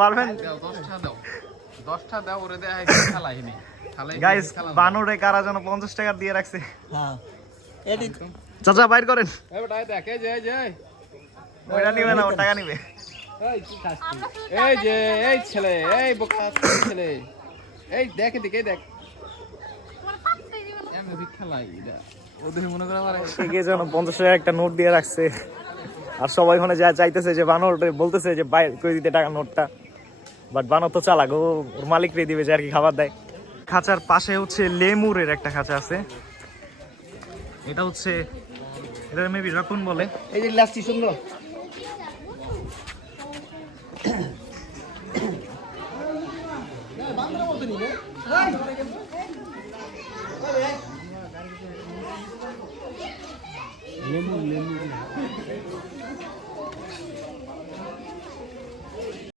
পারবেন গাইস বানরে কারা যেন 50 টাকা দিয়ে রাখছে চাচা বাইর করেন ওইটা নিবে না ও টাকা নিবে এই যে এই ছেলে এই বোকা ছেলে এই দেখ এদিকে দেখ ওদের মনে করে আমার কে যেন 50 টাকা একটা নোট দিয়ে রাখছে আর সবাই ওখানে যা চাইতেছে যে বানর বলতেছে যে বাইর করে দিতে টাকা নোটটা বাট বানর তো চালাক ওর মালিক রে দিবে যে আর কি খাবার দেয় খাঁচার পাশে হচ্ছে লেমুরের একটা খাঁচা আছে এটা হচ্ছে এটা মেবি রাকুন বলে এই যে গ্লাসটি সুন্দর